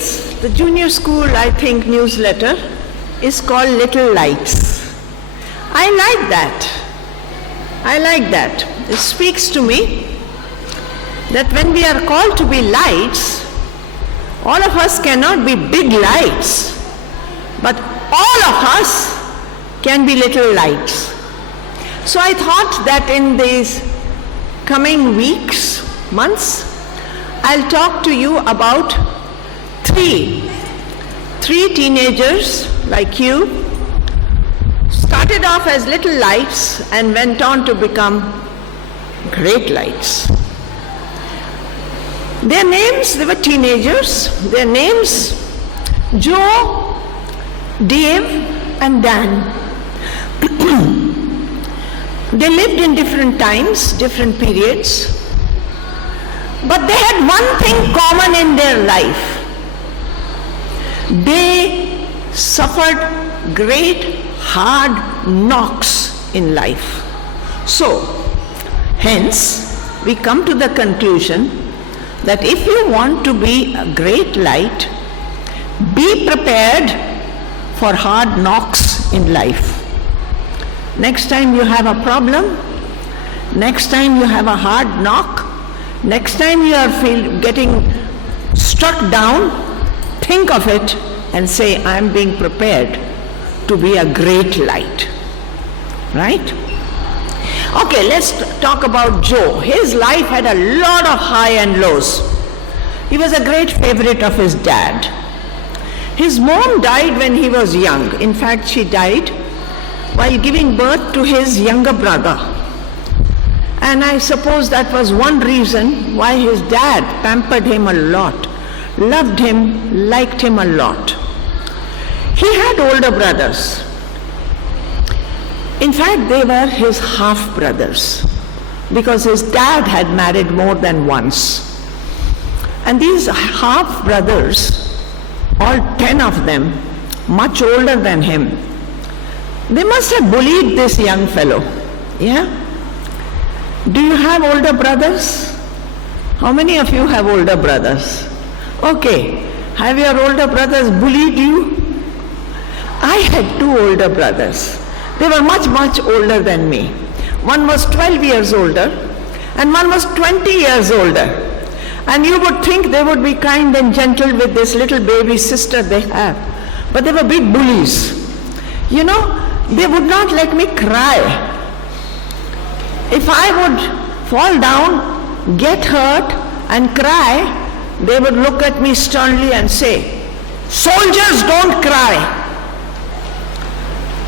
means the junior school, I think, newsletter is called Little Lights. I like that. I like that. It speaks to me that when we are called to be lights, all of us cannot be big lights, but all of us can be little lights. So I thought that in these coming weeks, months, I'll talk to you about three teenagers like you, started off as little lights and went on to become great lights. Their names, they were teenagers, their names, Joe, Dave and Dan. They lived in different times, different periods, but they had one thing common in their life. They suffered great hard knocks in life. So, hence, we come to the conclusion that if you want to be a great light, be prepared for hard knocks in life. Next time you have a problem, next time you have a hard knock, next time you are getting struck down, think of it and say, I am being prepared to be a great light. Right? Okay, let's talk about Joe. His life had a lot of high and lows. He was a great favorite of his dad. His mom died when he was young. In fact, she died while giving birth to his younger brother. And I suppose that was one reason why his dad pampered him a lot, loved him, liked him a lot. He had older brothers. In fact, they were his half-brothers because his dad had married more than once. And these half-brothers, all 10 of them, much older than him, they must have bullied this young fellow. Yeah? Do you have older brothers? How many of you have older brothers? Okay. Have your older brothers bullied you? I had 2 older brothers. They were much, much older than me. One was 12 years older and one was 20 years older. And you would think they would be kind and gentle with this little baby sister they have. But they were big bullies. You know, they would not let me cry. If I would fall down, get hurt and cry, they would look at me sternly and say, "Soldiers don't cry."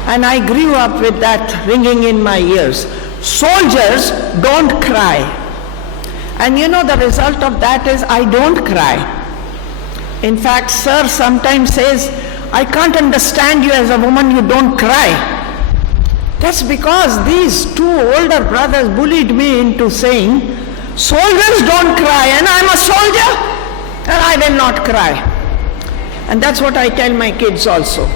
And I grew up with that ringing in my ears. Soldiers don't cry. And you know the result of that is I don't cry. In fact, sir sometimes says, "I can't understand you as a woman, you don't cry." That's because these 2 older brothers bullied me into saying, "Soldiers don't cry," and I'm a soldier and I will not cry. And that's what I tell my kids also.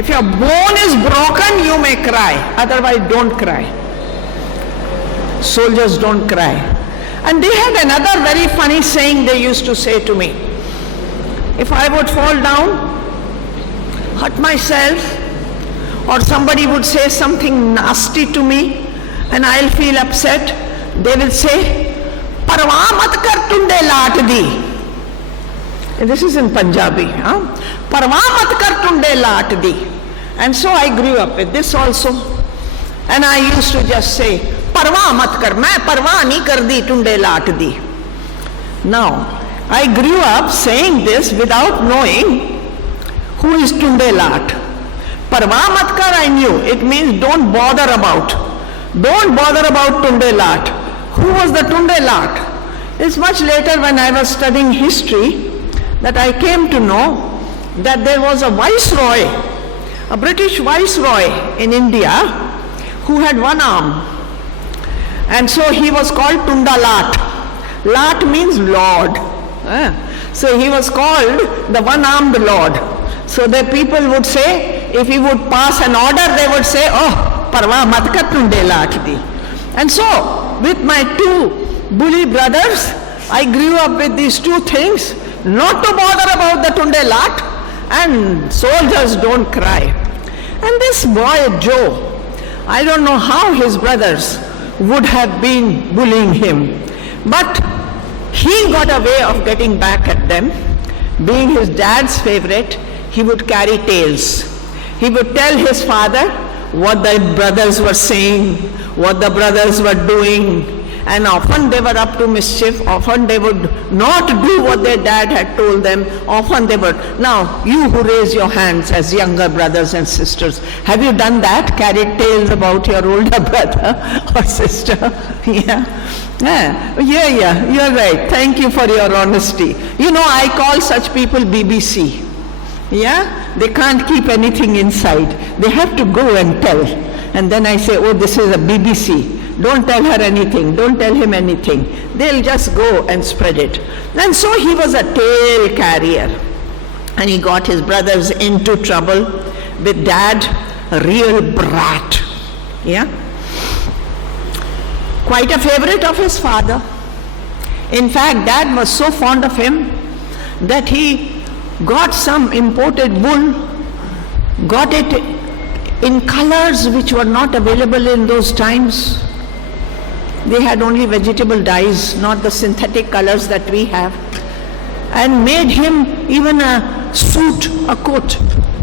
If your bone is broken, you may cry, otherwise don't cry. Soldiers don't cry. And they had another very funny saying they used to say to me. If I would fall down, hurt myself, or somebody would say something nasty to me, and I'll feel upset, they will say, "Parwah mat kar tunde laat di." And this is in Punjabi. "Parwah mat kar tunde laat di." And so I grew up with this also. And I used to just say, "Parwah mat kar, main parwah nahi kardi, tunde laat di." Now, I grew up saying this without knowing who is tunde laat. Parwah mat kar I knew. It means don't bother about. Don't bother about tunde laat. Who was the tunde laat? It's much later when I was studying history that I came to know that there was a viceroy, a British viceroy in India who had one arm. And so he was called Tunda Lat. Lat means Lord. So he was called the one-armed Lord. So the people would say, if he would pass an order, they would say, "Oh, parwah mat kar tunde lat di." And so, with my 2 bully brothers, I grew up with these 2 things, not to bother about the tunde lat, and soldiers don't cry. And this boy Joe, I don't know how his brothers would have been bullying him, but he got a way of getting back at them. Being his dad's favorite, he would carry tales. He would tell his father what the brothers were saying, what the brothers were doing, and often they were up to mischief, often they would not do what their dad had told them, often they would. Now, you who raise your hands as younger brothers and sisters, have you done that? Carried tales about your older brother or sister? Yeah, you're right. Thank you for your honesty. You know, I call such people BBC. Yeah, they can't keep anything inside. They have to go and tell. And then I say, oh, this is a BBC. Don't tell her anything. Don't tell him anything. They'll just go and spread it. And so he was a tale carrier. And he got his brothers into trouble with dad, a real brat. Yeah? Quite a favorite of his father. In fact, dad was so fond of him that he got some imported wool, got it in colors which were not available in those times. They had only vegetable dyes, not the synthetic colors that we have, and made him even a suit, a coat,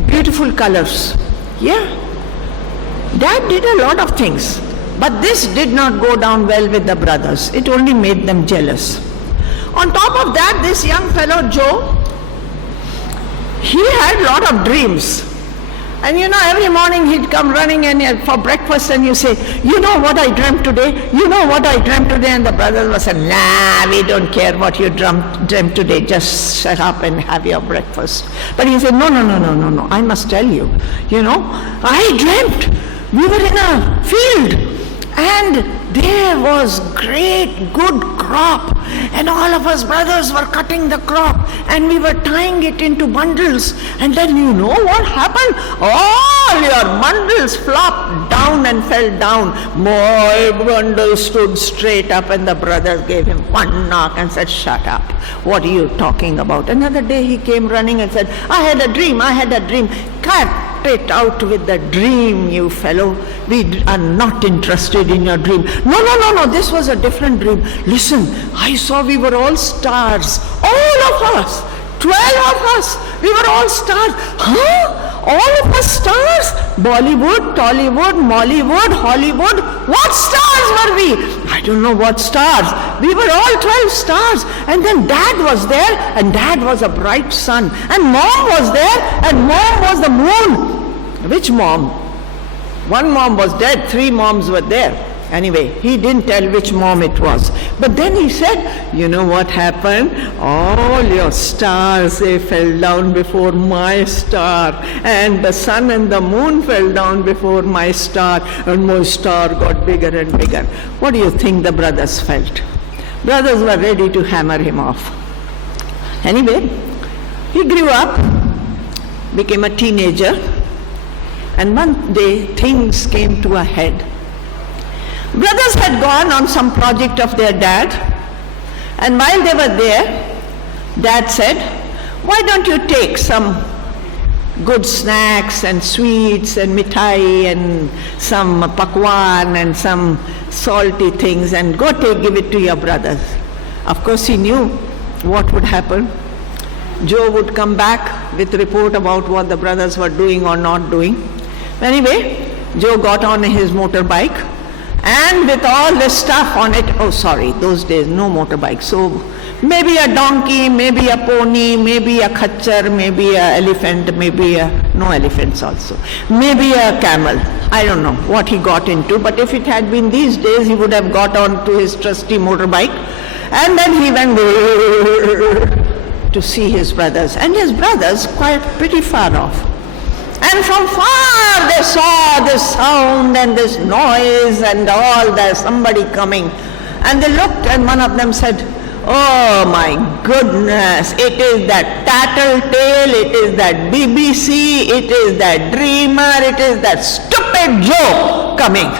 beautiful colors. Yeah, dad did a lot of things, but this did not go down well with the brothers. It only made them jealous. On top of that, this young fellow Joe, he had a lot of dreams. And you know, every morning he'd come running in for breakfast, and you say, you know what I dreamt today? You know what I dreamt today? And the brothers would say, nah, we don't care what you dreamt today. Just shut up and have your breakfast. But he said, no, I must tell you. You know, I dreamt we were in a field, and there was great good crop, and all of us brothers were cutting the crop, and we were tying it into bundles, and then you know what happened? All your bundles flopped down and fell down. My bundle stood straight up, and the brothers gave him one knock and said, shut up, what are you talking about? Another day he came running and said, I had a dream. Cut it out with the dream, you fellow. We are not interested in your dream. No, this was a different dream. Listen, I saw we were all stars. All of us. 12 of us. We were all stars. Huh? All of us stars? Bollywood, Tollywood, Mollywood, Hollywood. What stars were we? I don't know what stars. We were all 12 stars. And then dad was there, and dad was a bright sun. And mom was there, and mom was the moon. Which mom? One mom was dead, 3 moms were there. Anyway, he didn't tell which mom it was. But then he said, you know what happened? All your stars, they fell down before my star. And the sun and the moon fell down before my star. And my star got bigger and bigger. What do you think the brothers felt? Brothers were ready to hammer him off. Anyway, he grew up, became a teenager. And one day, things came to a head. Brothers had gone on some project of their dad, and while they were there, dad said, why don't you take some good snacks and sweets and mithai and some pakwan and some salty things and give it to your brothers. Of course, he knew what would happen. Joe would come back with a report about what the brothers were doing or not doing. Anyway, Joe got on his motorbike, and with all this stuff on it, those days no motorbike, so maybe a donkey, maybe a pony, maybe a khachar, maybe an elephant, no elephants also, maybe a camel. I don't know what he got into, but if it had been these days, he would have got on to his trusty motorbike, and then he went to see his brothers, and his brothers quite pretty far off. And from far they saw this sound and this noise and all, there's somebody coming. And they looked, and one of them said, oh my goodness, it is that tattletale, it is that BBC, it is that dreamer, it is that stupid Joe coming.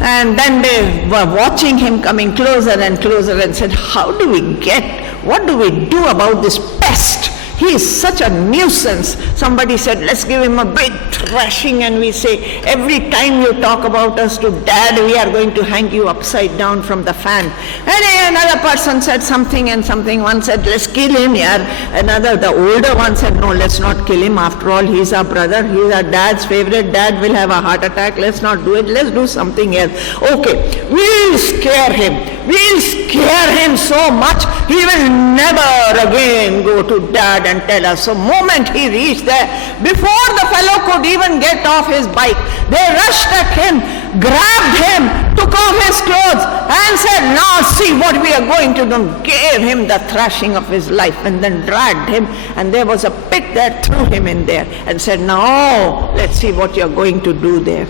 And then they were watching him coming closer and closer and said, how do we get what do we do about this pest? He is such a nuisance. Somebody said, let's give him a big thrashing, and we say, every time you talk about us to Dad, we are going to hang you upside down from the fan. And another person said something and something. One said, let's kill him here. Another, the older one said, no, let's not kill him. After all, he's our brother. He's our dad's favorite. Dad will have a heart attack. Let's not do it. Let's do something else. Okay, we'll scare him. We'll scare him so much, he will never again go to Dad and tell us. So moment he reached there, before the fellow could even get off his bike, they rushed at him, grabbed him, took off his clothes and said, now see what we are going to do. Gave him the thrashing of his life and then dragged him, and there was a pit there, threw him in there and said, now let's see what you are going to do there.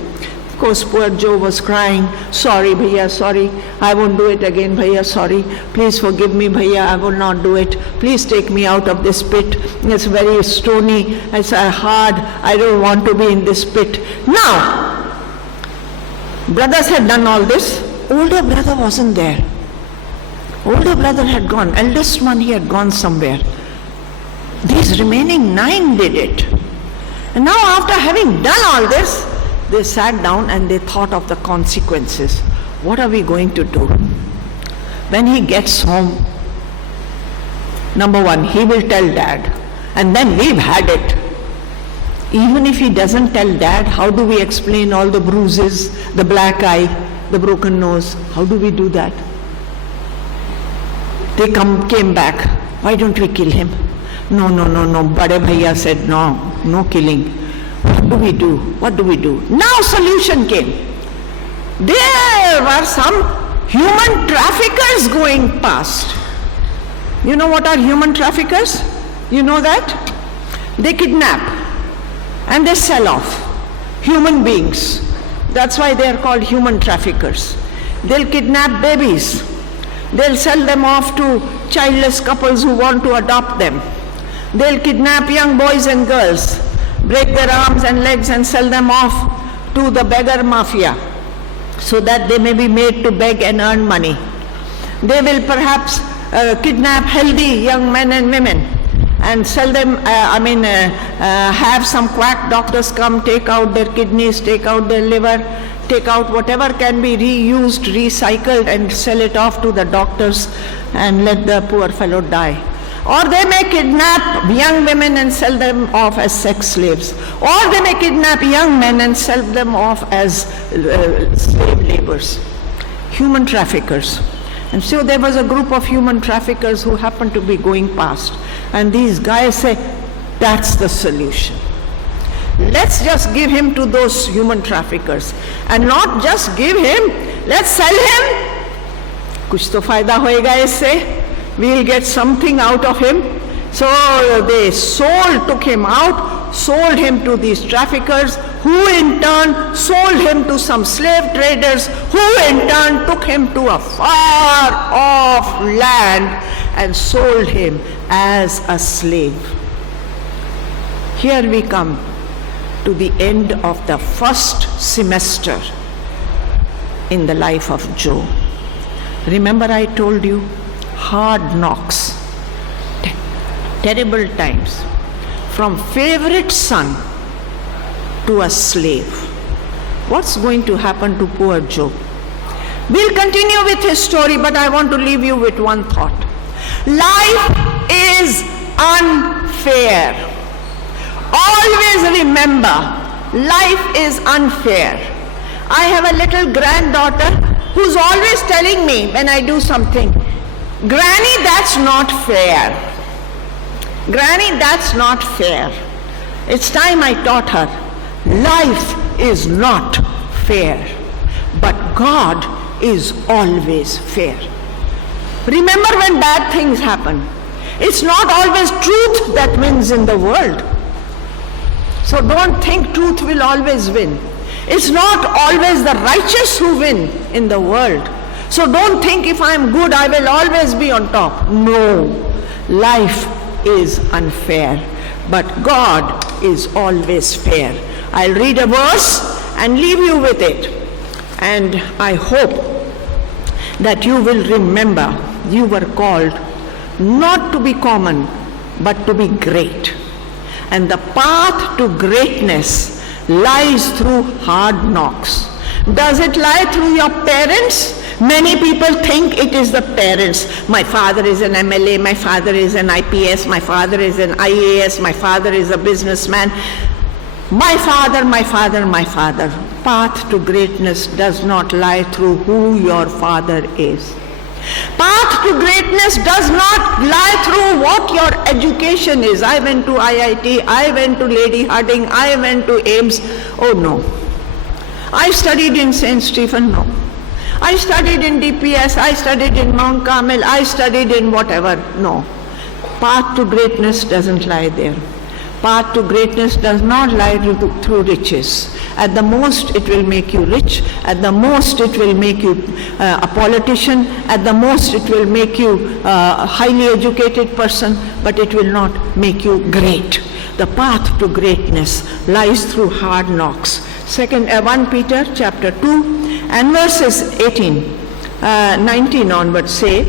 Of course, poor Joe was crying, sorry bhaiya, sorry, I won't do it again bhaiya, sorry, please forgive me bhaiya, I will not do it, please take me out of this pit, it's very stony, it's hard, I don't want to be in this pit. Now, brothers had done all this, older brother wasn't there. Older brother had gone, eldest one, he had gone somewhere. These remaining 9 did it. And now after having done all this, they sat down and they thought of the consequences. What are we going to do? When he gets home, number one, he will tell Dad, and then we've had it. Even if he doesn't tell Dad, how do we explain all the bruises, the black eye, the broken nose? How do we do that? They came back. Why don't we kill him? No. Bade bhaiya said, no killing. What do we do? What do we do? Now solution came. There were some human traffickers going past. You know what are human traffickers? You know that? They kidnap and they sell off human beings. That's why they are called human traffickers. They'll kidnap babies. They'll sell them off to childless couples who want to adopt them. They'll kidnap young boys and girls, break their arms and legs and sell them off to the beggar mafia so that they may be made to beg and earn money. They will perhaps kidnap healthy young men and women and sell them, have some quack doctors come, take out their kidneys, take out their liver, take out whatever can be reused, recycled, and sell it off to the doctors and let the poor fellow die. Or they may kidnap young women and sell them off as sex slaves. Or they may kidnap young men and sell them off as slave laborers, human traffickers. And so there was a group of human traffickers who happened to be going past. And these guys say, that's the solution. Let's just give him to those human traffickers. And not just give him, let's sell him. Kuch to fayda hoega isse. We'll get something out of him. So they took him out, sold him to these traffickers, who in turn sold him to some slave traders, who in turn took him to a far off land and sold him as a slave. Here we come to the end of the first semester in the life of Joe. Remember I told you, hard knocks, terrible times, from favorite son to a slave. What's going to happen to poor Joe? We'll continue with his story, but I want to leave you with one thought. Life is unfair. Always remember, life is unfair. I have a little granddaughter who's always telling me when I do something, Granny, that's not fair. Granny, that's not fair. It's time I taught her, life is not fair, but God is always fair. Remember when bad things happen, it's not always truth that wins in the world. So don't think truth will always win. It's not always the righteous who win in the world. So don't think if I am good, I will always be on top. No, life is unfair, but God is always fair. I'll read a verse and leave you with it. And I hope that you will remember you were called not to be common, but to be great. And the path to greatness lies through hard knocks. Does it lie through your parents? Many people think it is the parents. My father is an MLA, my father is an IPS, my father is an IAS, my father is a businessman. My father, my father, my father. Path to greatness does not lie through who your father is. Path to greatness does not lie through what your education is. I went to IIT, I went to Lady Harding, I went to AIMS. Oh no. I studied in St. Stephen, no. I studied in DPS, I studied in Mount Carmel, I studied in whatever, no. Path to greatness doesn't lie there. Path to greatness does not lie through riches. At the most it will make you rich, at the most it will make you a politician, at the most it will make you a highly educated person, but it will not make you great. The path to greatness lies through hard knocks. 1 Peter chapter 2 and verses 19 onwards say,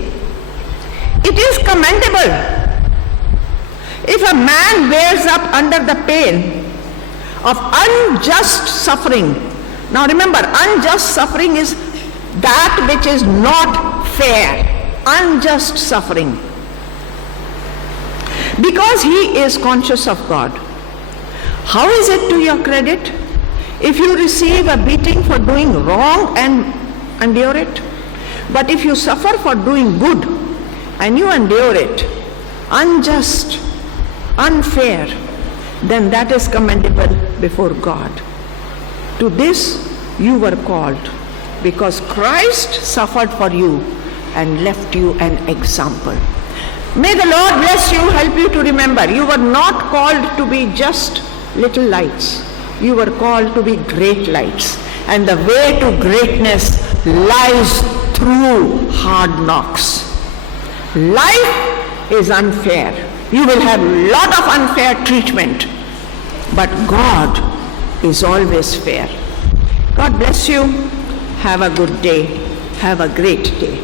it is commendable if a man bears up under the pain of unjust suffering. Now remember, unjust suffering is that which is not fair. Unjust suffering. Because he is conscious of God. How is it to your credit if you receive a beating for doing wrong and endure it? But if you suffer for doing good and you endure it, unjust, unfair, then that is commendable before God. To this you were called, because Christ suffered for you and left you an example. May the Lord bless you, help you to remember, you were not called to be just little lights. You were called to be great lights. And the way to greatness lies through hard knocks. Life is unfair. You will have a lot of unfair treatment. But God is always fair. God bless you. Have a good day. Have a great day.